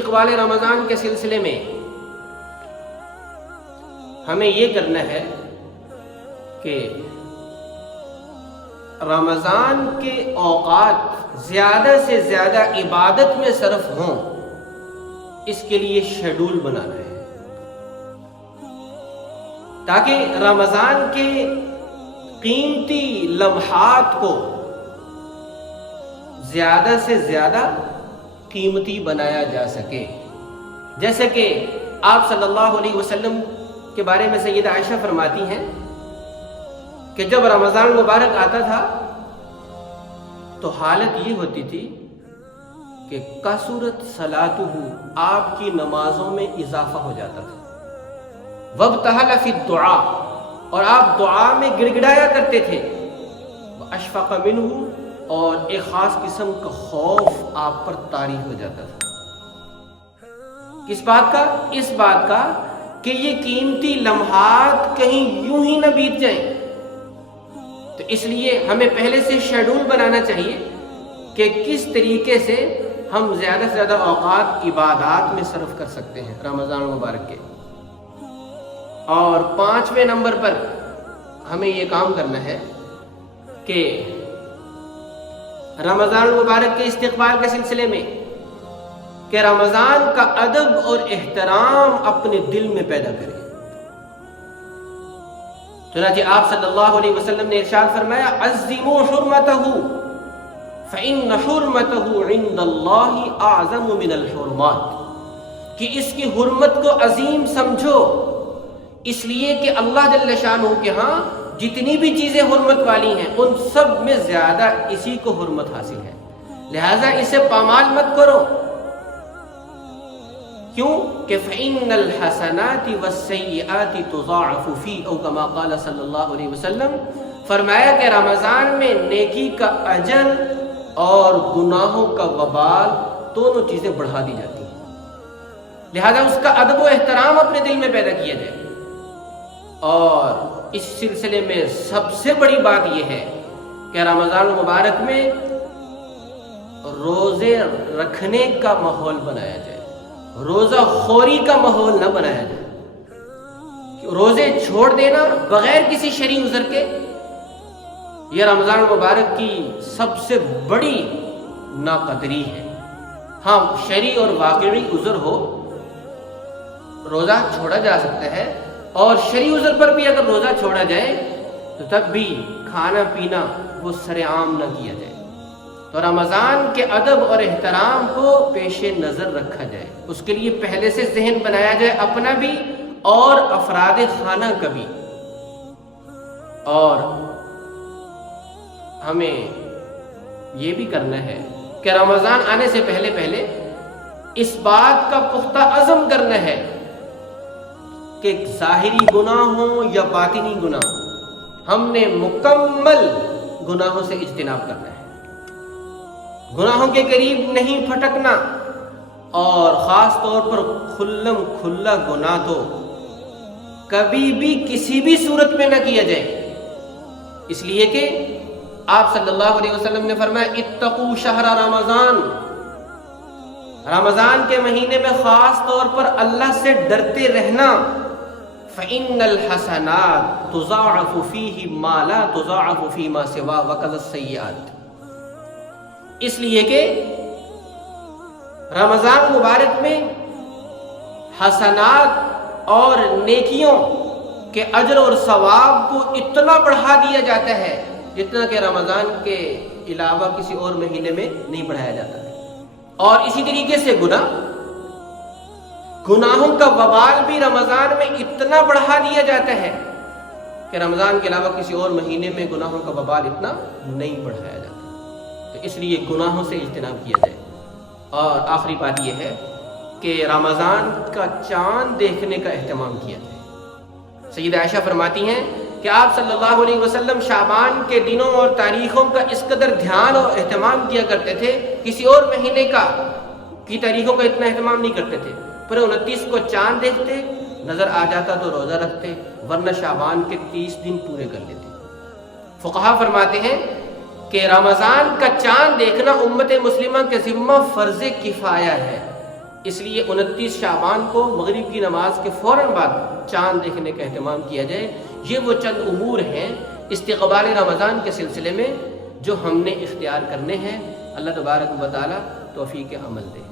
استقبال رمضان کے سلسلے میں ہمیں یہ کرنا ہے کہ رمضان کے اوقات زیادہ سے زیادہ عبادت میں صرف ہوں، اس کے لیے شیڈول بنانا ہے تاکہ رمضان کے قیمتی لمحات کو زیادہ سے زیادہ قیمتی بنایا جا سکے۔ جیسے کہ آپ صلی اللہ علیہ وسلم کے بارے میں سیدہ عائشہ فرماتی ہیں کہ جب رمضان مبارک آتا تھا تو حالت یہ ہوتی تھی کہ کثرت صلاتہ، آپ کی نمازوں میں اضافہ ہو جاتا تھا، وابتہل فی الدعاء، اور آپ دعا میں گڑ گڑایا کرتے تھے، اشفق منہ، اور ایک خاص قسم کا خوف آپ پر طاری ہو جاتا تھا۔ کس بات کا؟ اس بات کا کہ یہ قیمتی لمحات کہیں یوں ہی نہ بیت جائیں۔ تو اس لیے ہمیں پہلے سے شیڈول بنانا چاہیے کہ کس طریقے سے ہم زیادہ سے زیادہ اوقات عبادات میں صرف کر سکتے ہیں رمضان مبارک کے۔ اور 5ویں نمبر پر ہمیں یہ کام کرنا ہے کہ رمضان مبارک کے استقبال کے سلسلے میں کہ رمضان کا ادب اور احترام اپنے دل میں پیدا کریں۔ چنانچہ آپ صلی اللہ علیہ وسلم نے ارشاد فرمایا، عظموا حرمتہ فإن حرمتہ عند اللہ اعظم من الحرمات، کہ اس کی حرمت کو عظیم سمجھو، اس لیے کہ اللہ جل شانہ کے ہاں جتنی بھی چیزیں حرمت والی ہیں ان سب میں زیادہ اسی کو حرمت حاصل ہے، لہذا اسے پامال مت کرو۔ کیوں کہ فإن الحسنات والسیئات تضاعف فی، او کما قال صلی اللہ علیہ وسلم، فرمایا کہ رمضان میں نیکی کا اجر اور گناہوں کا وبال دونوں چیزیں بڑھا دی جاتی ہیں، لہذا اس کا ادب و احترام اپنے دل میں پیدا کیا جائے۔ اور اس سلسلے میں سب سے بڑی بات یہ ہے کہ رمضان مبارک میں روزے رکھنے کا ماحول بنایا جائے، روزہ خوری کا ماحول نہ بنایا جائے۔ روزے چھوڑ دینا بغیر کسی شرعی عذر کے، یہ رمضان مبارک کی سب سے بڑی ناقدری ہے۔ ہاں، شرعی اور واقعی عذر ہو روزہ چھوڑا جا سکتا ہے، اور شرعی عذر پر بھی اگر روزہ چھوڑا جائے تو تب بھی کھانا پینا وہ سرعام نہ کیا جائے۔ تو رمضان کے ادب اور احترام کو پیش نظر رکھا جائے، اس کے لیے پہلے سے ذہن بنایا جائے، اپنا بھی اور افراد خانہ کا بھی۔ اور ہمیں یہ بھی کرنا ہے کہ رمضان آنے سے پہلے پہلے اس بات کا پختہ عزم کرنا ہے کہ ظاہری گناہ ہوں یا باطنی گناہ، ہم نے مکمل گناہوں سے اجتناب کرنا ہے، گناہوں کے قریب نہیں پھٹکنا، اور خاص طور پر کھلم کھلا گناہ تو کبھی بھی کسی بھی صورت میں نہ کیا جائے، اس لیے کہ آپ صلی اللہ علیہ وسلم نے فرمایا، اتقوا شہر رمضان، رمضان کے مہینے میں خاص طور پر اللہ سے ڈرتے رہنا، فإن الحسنات تضاعف فیہ ما لا تضاعف فیما سوا وکذا السیئات، اس لیے کہ رمضان مبارک میں حسنات اور نیکیوں کے اجر اور ثواب کو اتنا بڑھا دیا جاتا ہے جتنا کہ رمضان کے علاوہ کسی اور مہینے میں نہیں بڑھایا جاتا ہے۔ اور اسی طریقے سے گناہوں کا وبال بھی رمضان میں اتنا بڑھا دیا جاتا ہے کہ رمضان کے علاوہ کسی اور مہینے میں گناہوں کا وبال اتنا نہیں بڑھایا جاتا، تو اس لیے گناہوں سے اجتناب کیا جائے۔ اور آخری بات یہ ہے کہ رمضان کا چاند دیکھنے کا اہتمام کیا جائے۔ سیدہ عائشہ فرماتی ہیں کہ آپ صلی اللہ علیہ وسلم شعبان کے دنوں اور تاریخوں کا اس قدر دھیان اور اہتمام کیا کرتے تھے، کسی اور مہینے کی تاریخوں کا اتنا اہتمام نہیں کرتے تھے، پر 29 کو چاند دیکھتے، نظر آ جاتا تو روزہ رکھتے، ورنہ شعبان کے 30 دن پورے کر لیتے۔ فقہا فرماتے ہیں کہ رمضان کا چاند دیکھنا امت مسلمہ کے ذمہ فرض کفایہ ہے، اس لیے 29 شعبان کو مغرب کی نماز کے فوراً بعد چاند دیکھنے کا اہتمام کیا جائے۔ یہ وہ چند امور ہیں استقبال رمضان کے سلسلے میں جو ہم نے اختیار کرنے ہیں۔ اللہ تبارک و تعالی توفیق عمل دے۔